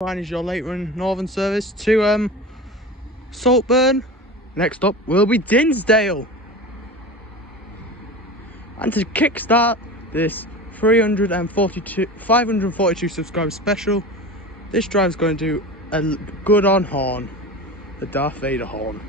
Fine is your late run northern service to Saltburn. Next up will be Dinsdale. And to kickstart this 542 subscriber special, this drive's going to do a good on horn, the Darth Vader horn.